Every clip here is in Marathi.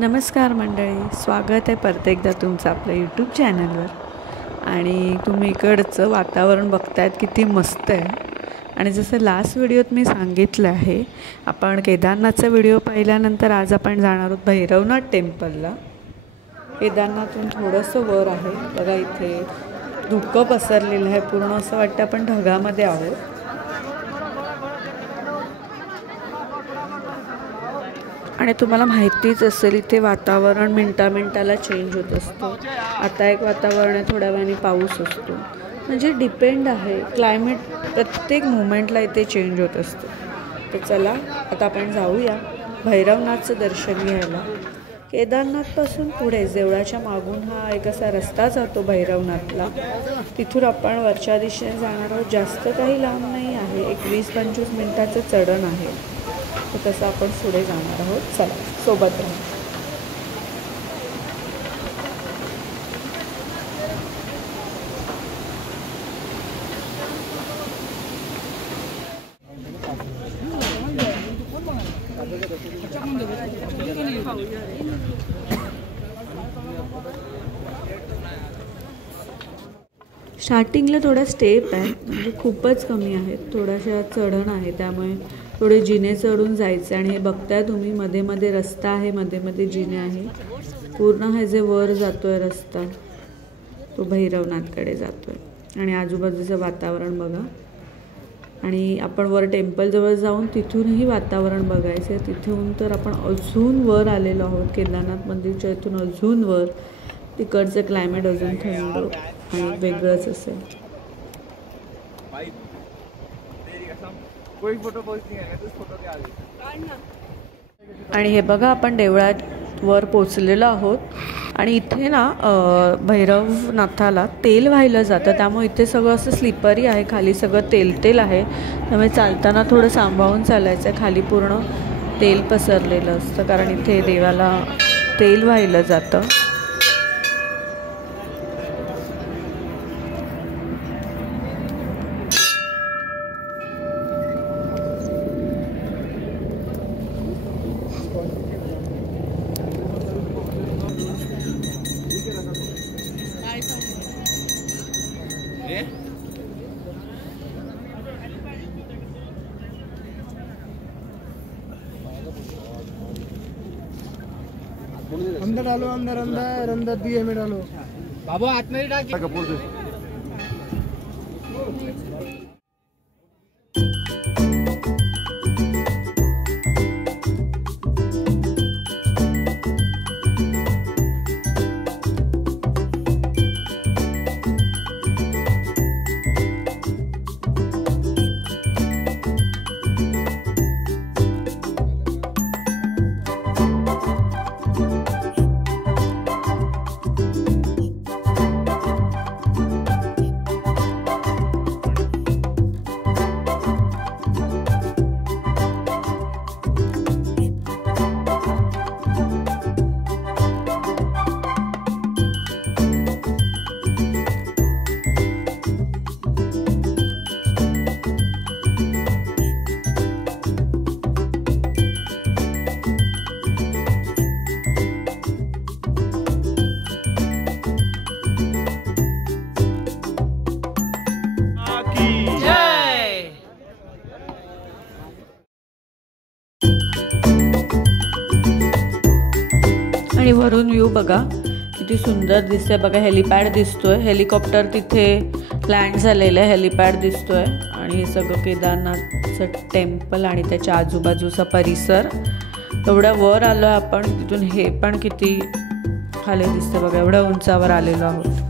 नमस्कार मंडळी, स्वागत आहे परत एकदा तुमचं आपल्या यूट्यूब चॅनलवर. आणि तुम्ही इकडचं वातावरण बघतायत किती मस्त आहे. आणि जसं लास्ट व्हिडिओत मी सांगितलं आहे, आपण केदारनाथचा व्हिडिओ पाहिल्यानंतर आज आपण जाणार आहोत भैरवनाथ टेम्पलला. केदारनाथून थोडंसं वर आहे बघा, इथे धुकं पसरलेलं आहे पूर्ण, असं वाटतं आपण ढगामध्ये आहोत. आणि तुम्हाला माहितीच असेल इथे वातावरण मिनटाला चेंज होत असतं. आता एक वातावरण आहे, थोड्या वेळाने पाऊस असतो, म्हणजे डिपेंड आहे क्लायमेट, प्रत्येक मोमेंटला इथे चेंज होत असतं. तर चला आता आपण जाऊया भैरवनाथचं दर्शन घ्यायला. केदारनाथपासून पुढे देवळाच्या मागून हा एक असा रस्ता जातो भैरवनाथला. तिथून आपण वरच्या दिशेने जाणार आहोत. जास्त काही लांब नाही आहे, एक 20-25 मिनटाचं चढण आहे. तर तसं आपण पुढे जाणार आहोत. चला सोबत राहा. स्टार्टिंगला थोडा स्टेप आहे, म्हणजे खूपच कमी आहेत, थोडाशा चढण आहे, त्यामुळे थोडे जिने चढून जायचे. आणि हे बघताय तुम्ही, मध्ये मध्ये रस्ता आहे, मध्ये मध्ये जिने आहे. पूर्ण हे जे वर जातो आहे रस्ता तो भैरवनाथकडे जातो आहे. आणि आजूबाजूचं वातावरण बघा. आणि आपण वर टेम्पलजवळ जाऊन तिथूनही वातावरण बघायचं आहे. तिथून तर आपण अजून वर आलेलो आहोत, केदारनाथ मंदिरच्या इथून अजून वर. तिकडचं क्लायमेट अजून थंड आणि वेगळंच असेल. आणि हे बघा, आपण देवळावर पोचलेलो आहोत. आणि इथे ना भैरवनाथाला तेल वाहिलं जातं, त्यामुळे इथे सगळं असं स्लिपरी आहे, खाली सगळं तेल आहे. त्यामुळे चालताना थोडं सांभाळून चालायचं आहे. खाली पूर्ण तेल पसरलेलं असतं, कारण इथे देवाला तेल वाहिलं जातं. अंदर डालो, अंदर दिए में डालो बाबू, हाथ में डाल कपूर से। आणि वरून व्ह्यू बघा किती सुंदर दिसतंय बघा. हेलिपॅड दिसतोय, हेलिकॉप्टर तिथे लँड झालेलं आहे, हेलिपॅड दिसतोय. आणि हे सगळं केदारनाथचं टेम्पल आणि त्याच्या आजूबाजूचा परिसर. एवढ्या वर आलो आहे आपण, तिथून हे पण किती खाली दिसतं बघा, एवढ्या उंचावर आलेलो आहोत.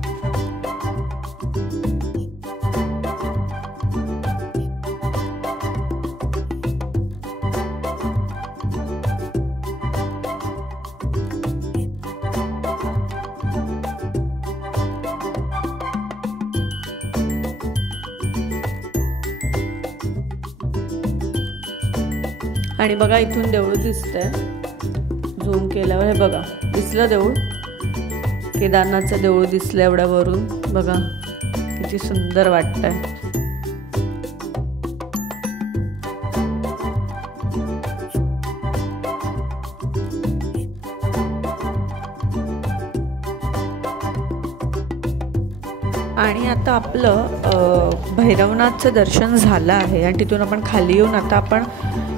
आणि बघा इथून देऊळ दिसतंय, झूम केल्यावर हे बघा दिसलं देऊळ. केदारनाथचं देऊळ दिसलं एवढ्या वरून बघा, किती सुंदर वाटतंय. आणि आता आपलं भैरवनाथचं दर्शन झालं आहे आणि तिथून आपण खाली येऊन आता आपण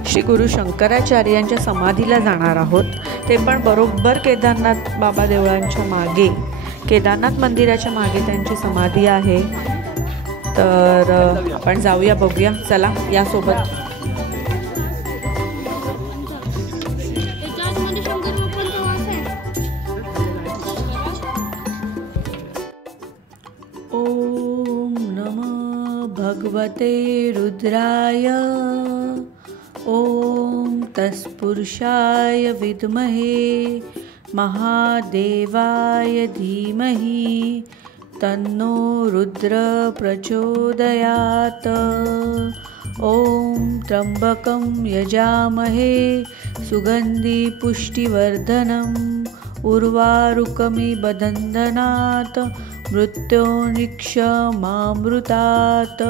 श्री गुरु शंकराचार्यांच्या समाधीला जाणार आहोत. ते पण बरोबर केदारनाथ बाबा देवळांच्या मागे, केदारनाथ मंदिराच्या मागे त्यांची समाधी आहे. तर आपण जाऊया, बघूया, चला यासोबत. ओम नमः भगवते रुद्राय, ओम तत्पुरुषाय विद्महे महादेवाय धीमहि तन्नो रुद्र प्रचोदयात्. ओम त्र्यंबकं यजामहे सुगंधि पुष्टिवर्धनम् उर्वारुकमिव बन्धनात् मृत्योर्निक्षमामृतात्.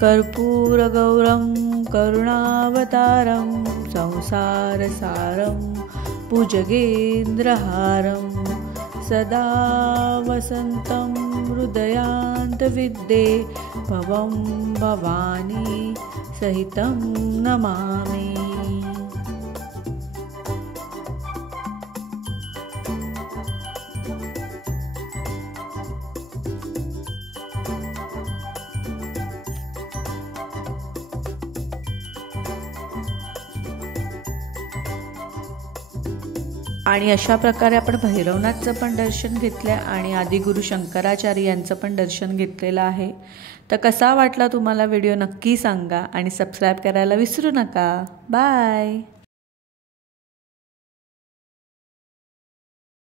कर्पूरगौरं करुणावतारं संसारसारं भुजगेन्द्रहारं सदा वसन्तं हृदयान्तविद्ये भवं भवानी सहितं नमामि. आणि अशा प्रकारे आपण भैरवनाथचं पण दर्शन घेतलं आणि आदिगुरु शंकराचार्य यांचं पण दर्शन घेतलेलं आहे. तर कसा वाटला तुम्हाला व्हिडिओ नक्की सांगा आणि सबस्क्राईब करायला विसरू नका. बाय.